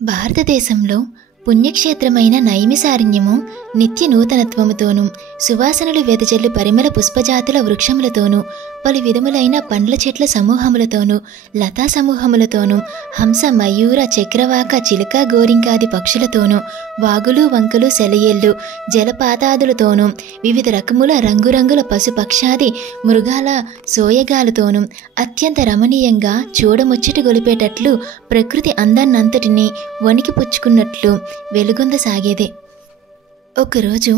భారతదేశంలో పుణ్యక్షేత్రమైన నైమిసారణ్యము నిత్య నూతనత్వముతోనూ సువాసనలు వెదజల్లు పరిమళ పుష్పజాతుల వృక్షములతోనూ పలు విధములైన పండ్ల చెట్ల సమూహములతోనూ లతా సమూహములతోనూ హంస మయూర చక్రవాక చిలుక గోరింకాది పక్షులతోనూ వాగులు వంకలు సెలయేళ్ళు జలపాతాదులతోనూ వివిధ రకముల రంగురంగుల పశుపక్షాది మృగాల సోయగాలతోనూ అత్యంత రమణీయంగా చూడముచ్చట గొలిపేటట్లు ప్రకృతి అందాన్నంతటినీ వణికి పుచ్చుకున్నట్లు వెలుగొందసాగేదే. ఒకరోజు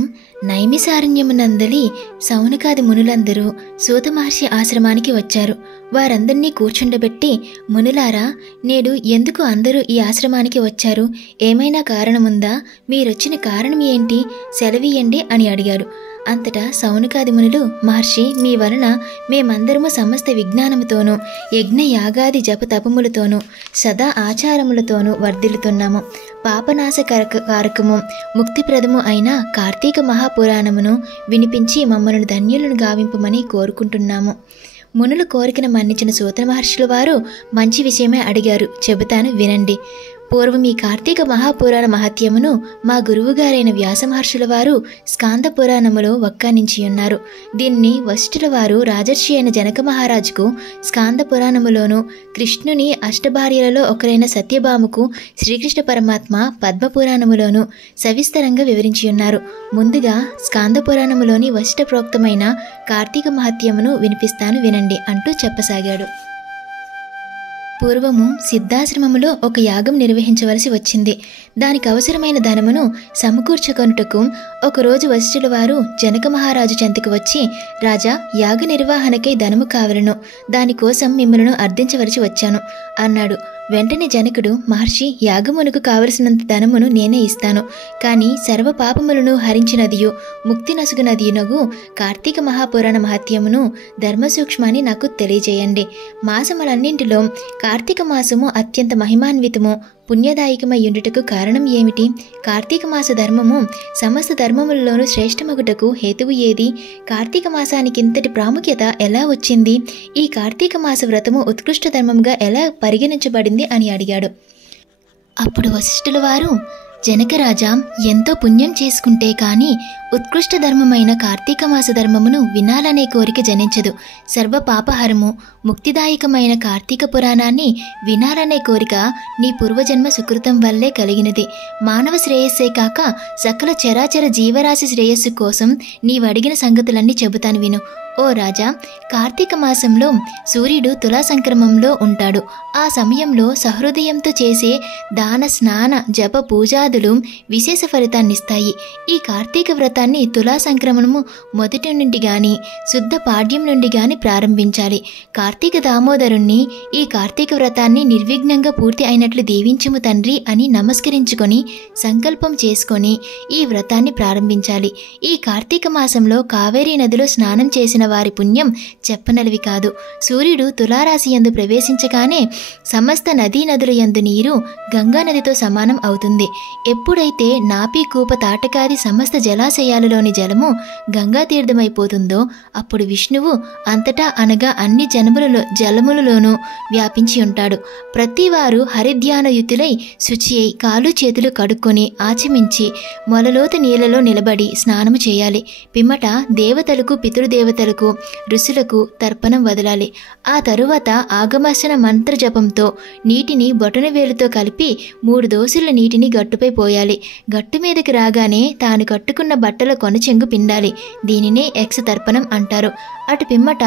నైమిసారణ్యమునందలి సౌనకాది మునులందరూ సూత మహర్షి ఆశ్రమానికి వచ్చారు. వారందరినీ కూర్చుండబెట్టి, మునులారా, నేడు ఎందుకు అందరూ ఈ ఆశ్రమానికి వచ్చారు? ఏమైనా కారణముందా? మీరొచ్చిన కారణం ఏంటి? సెలవీయండి అని అడిగారు. అంతటా సౌనకాది మునులు, మహర్షి, మీ వలన మేమందరము సమస్త విజ్ఞానముతోనూ యజ్ఞ యాగాది జప తపములతోనూ సదా ఆచారములతోనూ వర్ధిల్లుతున్నాము. పాపనాశకారకము ముక్తిప్రదము అయిన కార్తీక మహాపురాణమును వినిపించి మమ్మల్ని ధన్యులను గావింపమని కోరుకుంటున్నాము. మునుల కోరికను మన్నించిన సూత మహర్షుల వారు మంచి విషయమే అడిగారు, చెబుతాను వినండి. పూర్వం ఈ కార్తీక మహాపురాణ మహత్యమును మా గురువుగారైన వ్యాస మహర్షుల వారు స్కాంద పురాణములో వక్కానించి ఉన్నారు. దీన్ని వశిష్ఠుల వారు రాజర్షి అయిన జనక మహారాజుకు స్కాంద పురాణములోను, కృష్ణుని అష్టభార్యలలో ఒకరైన సత్యభామకు శ్రీకృష్ణ పరమాత్మ పద్మపురాణములోను సవిస్తరంగా వివరించి ఉన్నారు. ముందుగా స్కాంద పురాణములోని వశిష్ఠ ప్రోక్తమైన కార్తీక మహత్యమును వినిపిస్తాను వినండి అంటూ చెప్పసాగాడు. పూర్వము సిద్ధాశ్రమములో ఒక యాగం నిర్వహించవలసి వచ్చింది. దానికి అవసరమైన ధనమును సమకూర్చుకొనుటకు ఒకరోజు వశిష్ఠుల వారు జనక మహారాజు చెంతకు వచ్చి, రాజా, యాగ నిర్వహణకై ధనము కావలను, దానికోసం మిమ్మల్ని అర్థించవలసి వచ్చాను అన్నాడు. వెంటనే జనకుడు, మహర్షి, యాగమునకు కావలసినంత ధనమును నేనే ఇస్తాను, కానీ సర్వ పాపములను హరించినదియు ముక్తి నసుగునదియునగు కార్తీక మహాపురాణ మహత్యమును ధర్మసూక్ష్మాన్ని నాకు తెలియజేయండి. మాసములన్నింటిలో కార్తీక మాసము అత్యంత మహిమాన్వితము పుణ్యదాయకమై ఉండుటకు కారణం ఏమిటి? కార్తీక మాస ధర్మము సమస్త ధర్మములలోనూ శ్రేష్టమగుటకు హేతువు ఏది? కార్తీక మాసానికి ఇంతటి ప్రాముఖ్యత ఎలా వచ్చింది? ఈ కార్తీక మాస వ్రతము ఉత్కృష్ట ధర్మంగా ఎలా పరిగణించబడింది అని అడిగాడు. అప్పుడు వశిష్ఠుల వారు, జనకరాజా, ఎంతో పుణ్యం చేసుకుంటే కానీ ఉత్కృష్ట ధర్మమైన కార్తీక మాస ధర్మమును వినాలనే కోరిక జనించదు. సర్వ పాపహరము ముక్తిదాయకమైన కార్తీక పురాణాన్ని వినాలనే కోరిక నీ పూర్వజన్మ సుకృతం వల్లే కలిగినది. మానవ శ్రేయస్సే కాక సకల చరాచర జీవరాశి శ్రేయస్సు కోసం నీవడిగిన సంగతులన్నీ చెబుతాను విను. ఓ రాజా, కార్తీక మాసంలో సూర్యుడు తులా సంక్రమంలో ఉంటాడు. ఆ సమయంలో సహృదయంతో చేసే దాన స్నాన జప పూజాదులు విశేష ఫలితాన్నిస్తాయి. ఈ కార్తీక వ్రతాన్ని తులా సంక్రమణము మొదటి నుండి గాని శుద్ధ పాడ్యం నుండి గాని ప్రారంభించాలి. కార్తీక దామోదరుణ్ణి ఈ కార్తీక వ్రతాన్ని నిర్విఘ్నంగా పూర్తి అయినట్లు దీవించుము తండ్రి అని నమస్కరించుకొని సంకల్పం చేసుకొని ఈ వ్రతాన్ని ప్రారంభించాలి. ఈ కార్తీక మాసంలో కావేరీ నదిలో స్నానం చేసిన వారి పుణ్యం చెప్పనలివి కాదు. సూర్యుడు తులారాశి యందు ప్రవేశించగానే సమస్త నదీ నదుల యందు నీరు గంగా నదితో సమానం అవుతుంది. ఎప్పుడైతే నాపి కూప తాటకాది సమస్త జలాశయాలలోని జలము గంగా తీర్థమైపోతుందో అప్పుడు విష్ణువు అంతటా అనగా అన్ని జలములలోనూ వ్యాపించి ఉంటాడు. ప్రతివారు హరిధ్యానయుతులై శుచి అయి కాలు చేతులు కడుక్కొని ఆచమించి మొలలోత నీళ్లలో నిలబడి స్నానము చేయాలి. పిమ్మట దేవతలకు పితృదేవతలకు ఋషులకు తర్పణం వదలాలి. ఆ తరువాత ఆగమర్శన మంత్ర జపంతో నీటిని బొటన వేలుతో కలిపి 3 దోసుల నీటిని గట్టుపై పోయాలి. గట్టు మీదకి రాగానే తాను కట్టుకున్న బట్టల కొనచెంగు పిండాలి. దీనినే యక్ష తర్పణం అంటారు. అటు పిమ్మట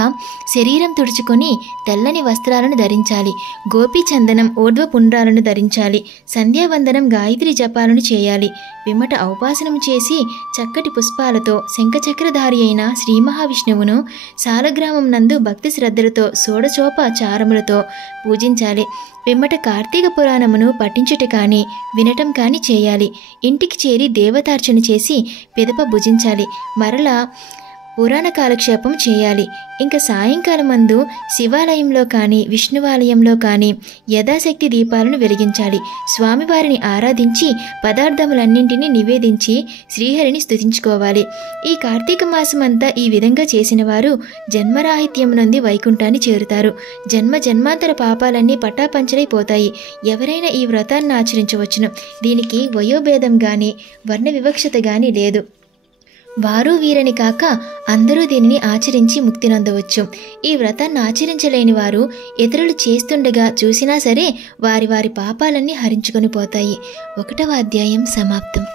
శరీరం తుడుచుకొని తెల్లని వస్త్రాలను ధరించాలి. గోపీ చందనం ఊర్ధ్వ పుండ్రాలను ధరించాలి. సంధ్యావందనం గాయత్రి జపాలను చేయాలి. పిమ్మట ఔపాసనం చేసి చక్కటి పుష్పాలతో శంఖచక్రధారి అయిన శ్రీ మహావిష్ణువును సాలగ్రామం నందు భక్తి శ్రద్ధలతో షోడశోపచారములతో పూజించాలి. పిమ్మట కార్తీక పురాణమును పఠించుట కానీ వినటం కానీ చేయాలి. ఇంటికి చేరి దేవతార్చన చేసి పిదప భుజించాలి. మరలా పురాణ కాలక్షేపం చేయాలి. ఇంకా సాయంకాలం మందు శివాలయంలో కానీ విష్ణువాలయంలో కానీ యథాశక్తి దీపాలను వెలిగించాలి. స్వామివారిని ఆరాధించి పదార్థములన్నింటినీ నివేదించి శ్రీహరిని స్తుతించుకోవాలి. ఈ కార్తీక మాసం అంతా ఈ విధంగా చేసిన వారు జన్మరాహిత్యం నుండి వైకుంఠాన్ని చేరుతారు. జన్మ జన్మాంతర పాపాలన్నీ పటాపంచలైపోతాయి. ఎవరైనా ఈ వ్రతాన్ని ఆచరించవచ్చును. దీనికి వయోభేదం కానీ వర్ణ వివక్షత కానీ లేదు. వారు వీరని కాక అందరూ దీనిని ఆచరించి ముక్తి నొందవచ్చు. ఈ వ్రతాన్ని ఆచరించలేని వారు ఇతరులు చేస్తుండగా చూసినా సరే వారి వారి పాపాలన్నీ హరించుకొని పోతాయి. 1వ అధ్యాయం సమాప్తం.